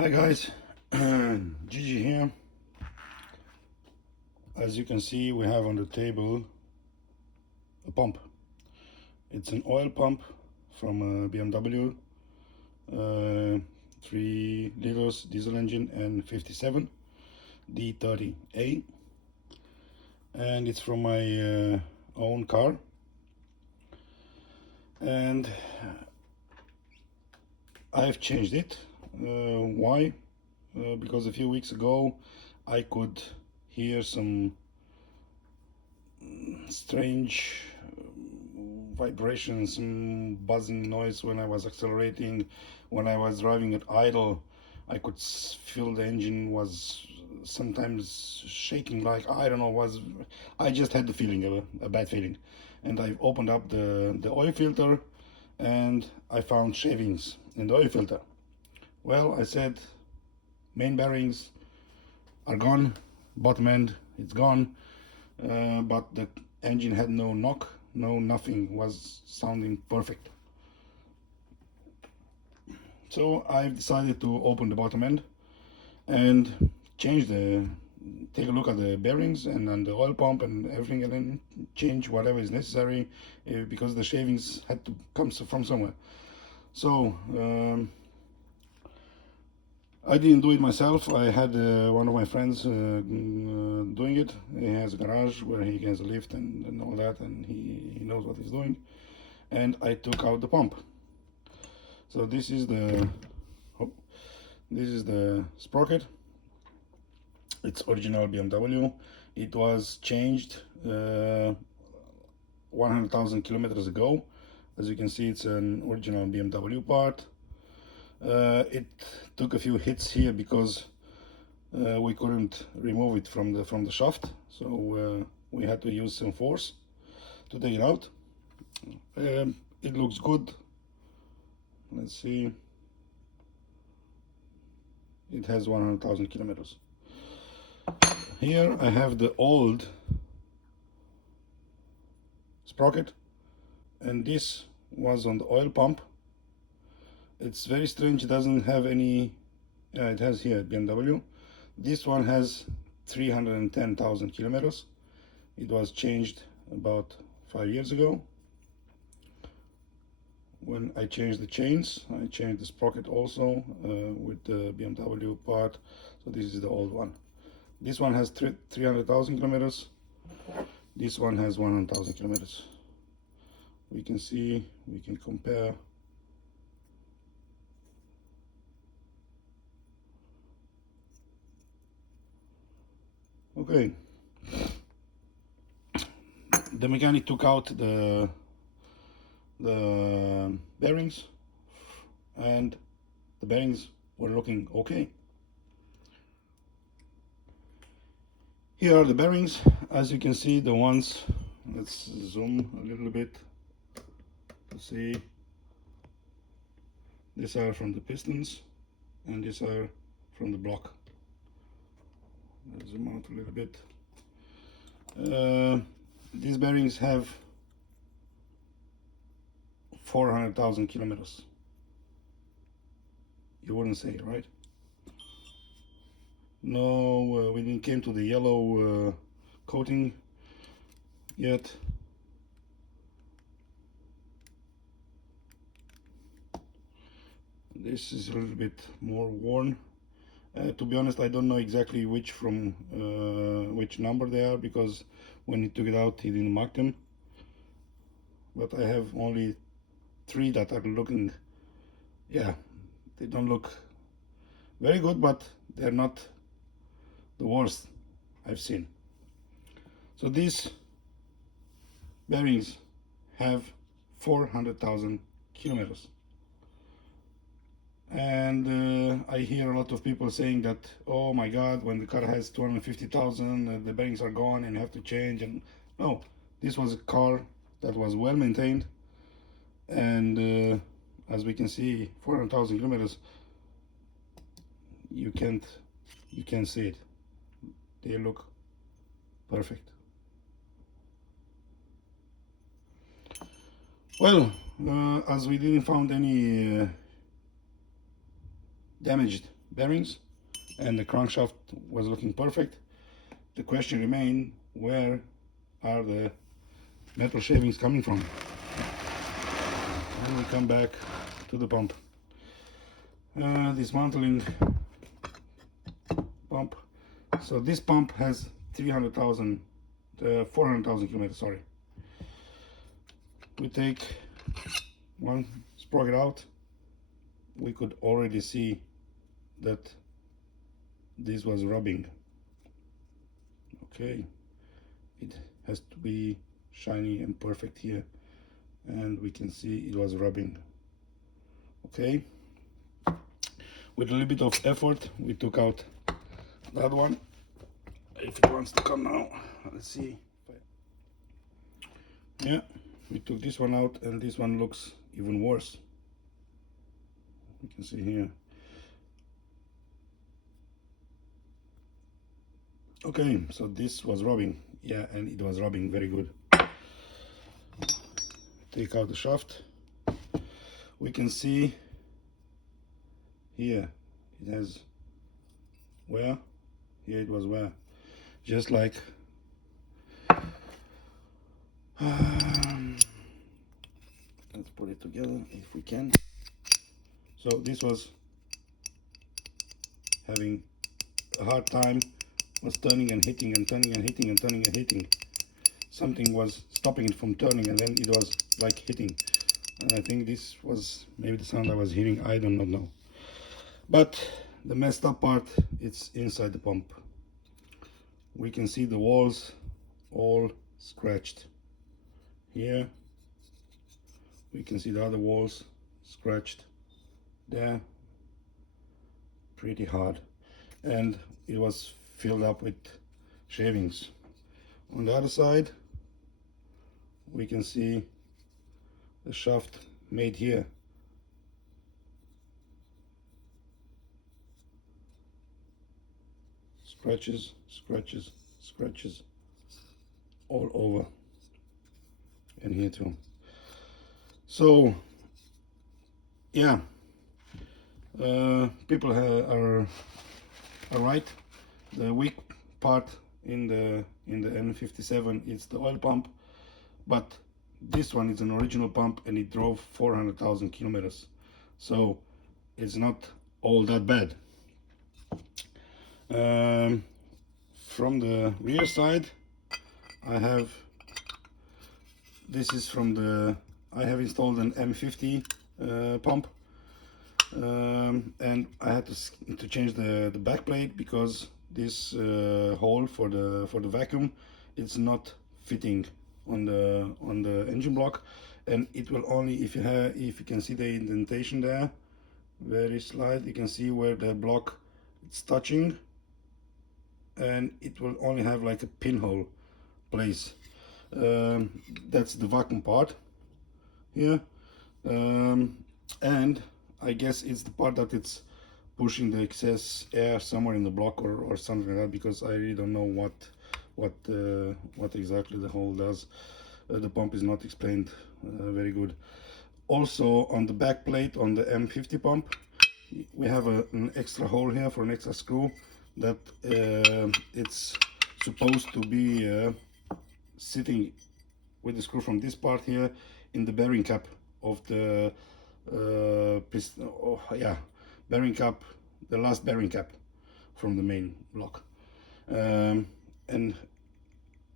Hi guys, Gigi here. As you can see, we have on the table a pump. It's an oil pump from BMW 3 liters diesel engine N57D30A, and it's from my own car. And I've changed it. Why? Because a few weeks ago I could hear some strange vibrations, some buzzing noise when I was accelerating. When I was driving at idle, I could feel the engine was sometimes shaking, like I don't know, I just had the feeling, a bad feeling. And I opened up the oil filter and I found shavings in the oil filter. Well, I said main bearings are gone, bottom end it's gone, but the engine had no knock, no nothing, was sounding perfect. So I've decided to open the bottom end and take a look at the bearings and the oil pump and everything, and then change whatever is necessary, because the shavings had to come from somewhere. So I didn't do it myself. I had one of my friends doing it. He has a garage where he has a lift and all that, and he knows what he's doing. And I took out the pump. So this is the sprocket. It's original BMW. It was changed 100,000 kilometers ago. As you can see, it's an original BMW part. It took a few hits here because we couldn't remove it from the shaft, so we had to use some force to take it out. It looks good. Let's see. It has 100,000 kilometers. Here I have the old sprocket, and this was on the oil pump. It's very strange, it doesn't have any, it has here BMW. This one has 310,000 kilometers. It was changed about 5 years ago. When I changed the chains, I changed the sprocket also with the BMW part. So this is the old one. This one has 300,000 kilometers. This one has 100,000 kilometers. We can see, we can compare. Okay, the mechanic took out the bearings, and the bearings were looking okay. Here are the bearings. As you can see, the ones, let's zoom a little bit to see. These are from the pistons and these are from the block. Let's zoom out a little bit. These bearings have 400,000 kilometers. You wouldn't say, right? No, we didn't came to the yellow coating yet. This is a little bit more worn. To be honest, I don't know exactly which number they are, because when he took it out he didn't mark them. But I have only 3 that are looking, yeah, they don't look very good, but they're not the worst I've seen. So these bearings have 400,000 kilometers. And I hear a lot of people saying that, oh my god, when the car has 250,000, the bearings are gone and you have to change. And no, this was a car that was well maintained, and as we can see, 400,000 kilometers, you can't see it. They look perfect. Well, as we didn't find any damaged bearings, and the crankshaft was looking perfect. The question remained, where are the metal shavings coming from? And we come back to the pump. Dismantling pump. So this pump has 400,000 kilometers, sorry. We take one sprocket out. We could already see that this was rubbing. Okay, it has to be shiny and perfect here, and we can see it was rubbing. Okay, with a little bit of effort we took out that one. If it wants to come now, let's see. Yeah, we took this one out, and this one looks even worse. You can see here. Okay, so this was rubbing, yeah, and it was rubbing very good. Take out the shaft. We can see here it has wear. Here it was wear, just like let's put it together if we can. So this was having a hard time, was turning and hitting and turning and hitting and turning and hitting. Something was stopping it from turning, and then it was like hitting. And I think this was maybe the sound I was hearing, I do not know. But the messed up part, it's inside the pump. We can see the walls all scratched. Here we can see the other walls scratched there, pretty hard, and it was filled up with shavings. On the other side we can see the shaft made here. Scratches, scratches, scratches all over, and here too. So yeah, people are right. The weak part in the N57 is the oil pump, but this one is an original pump and it drove 400,000 kilometers, so it's not all that bad. From the rear side, this is from the, I have installed an M50 pump, and I had to change the back plate because this hole for the vacuum, it's not fitting on the engine block, and it will only, if you can see the indentation there, very slight, you can see where the block it's touching, and it will only have like a pinhole place. That's the vacuum part here, and I guess it's the part that it's pushing the excess air somewhere in the block or something like that, because I really don't know what exactly the hole does. The pump is not explained very good. Also on the back plate on the M50 pump, we have an extra hole here for an extra screw that it's supposed to be sitting with the screw from this part here in the bearing cap of the piston. Oh yeah, bearing cap, the last bearing cap from the main block. And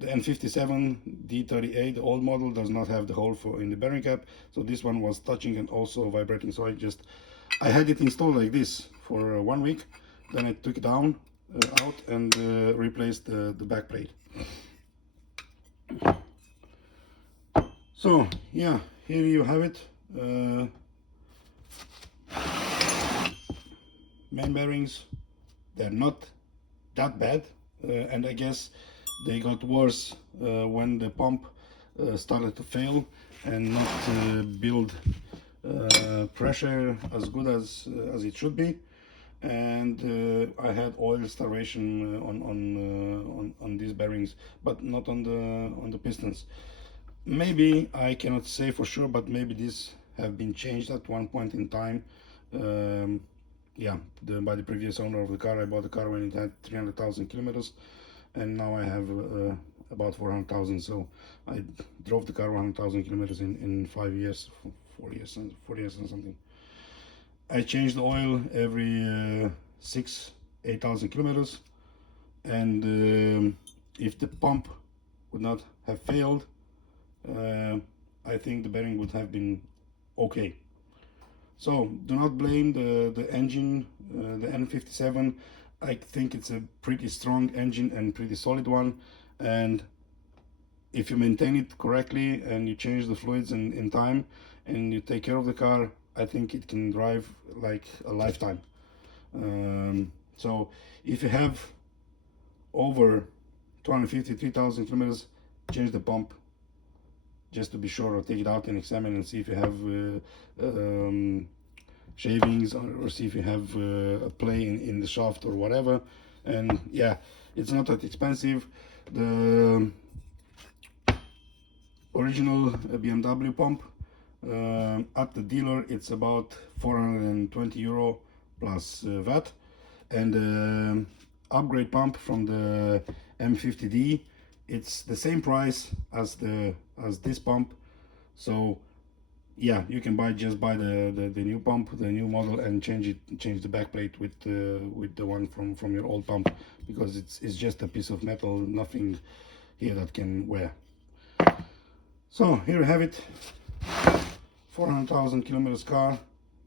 the N57D30A, the old model, does not have the hole for in the bearing cap, so this one was touching and also vibrating. So I had it installed like this for 1 week, then I took it out and replaced the back plate. So yeah, here you have it. Main bearings, they're not that bad, and I guess they got worse when the pump started to fail and not build pressure as good as it should be, and I had oil starvation on these bearings, but not on the pistons. Maybe, I cannot say for sure, but maybe these have been changed at one point in time. yeah, by the previous owner of the car. I bought the car when it had 300,000 kilometers, and now I have about 400,000. So I drove the car 100,000 kilometers in 5 years, 4 years, 4 years and something. I change the oil every 8,000 kilometers, and if the pump would not have failed, I think the bearing would have been okay. So do not blame the engine, the N57. I think it's a pretty strong engine and pretty solid one, and if you maintain it correctly and you change the fluids in time and you take care of the car, I think it can drive like a lifetime. So if you have over 253,000 kilometers, change the pump just to be sure, or take it out and examine and see if you have shavings, or see if you have a play in the shaft or whatever. And yeah, it's not that expensive. The original BMW pump at the dealer, it's about 420 euro plus VAT, and upgrade pump from the M50D, it's the same price as this pump. So yeah, you can just buy the new pump, the new model, and change the backplate with the one from your old pump, because it's just a piece of metal, nothing here that can wear. So here you have it, 400,000 kilometers car,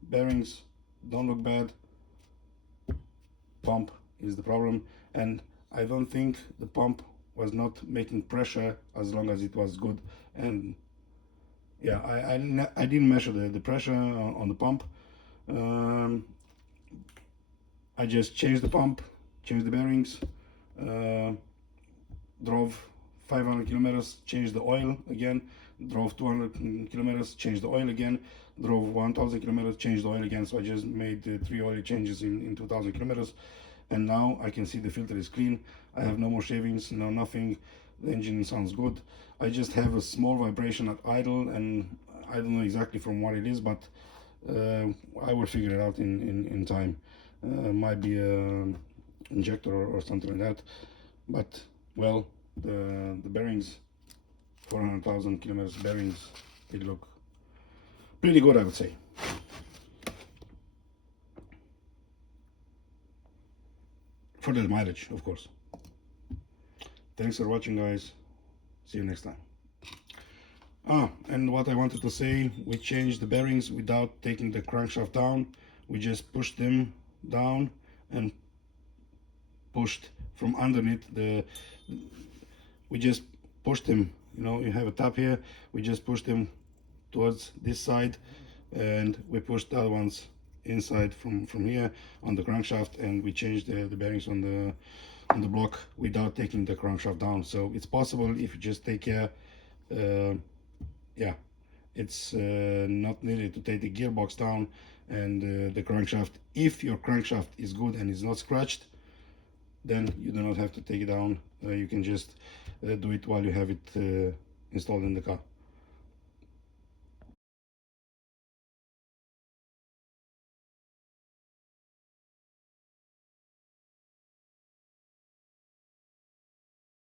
bearings don't look bad, pump is the problem, and I don't think the pump was not making pressure as long as it was good. And yeah, I didn't measure the pressure on the pump. I just changed the pump, changed the bearings, drove 500 kilometers, changed the oil again, drove 200 kilometers, changed the oil again, drove 1000 kilometers, changed the oil again. So I just made 3 oil changes in 2000 kilometers, and now I can see the filter is clean. I have no more shavings, no nothing. The engine sounds good. I just have a small vibration at idle, and I don't know exactly from what it is, but I will figure it out in time. Might be a injector or something like that. But well, the bearings, 400,000 kilometers bearings, they look pretty good, I would say. For the mileage, of course. Thanks for watching, guys. See you next time. And what I wanted to say, we changed the bearings without taking the crankshaft down. We just pushed them down and pushed from underneath we just pushed them, you know, you have a tap here, we just pushed them towards this side, and we pushed the other ones inside from here on the crankshaft, and we changed the bearings on the block without taking the crankshaft down. So it's possible if you just take care. Yeah, it's not needed to take the gearbox down and the crankshaft. If your crankshaft is good and is not scratched, then you do not have to take it down. You can just do it while you have it installed in the car.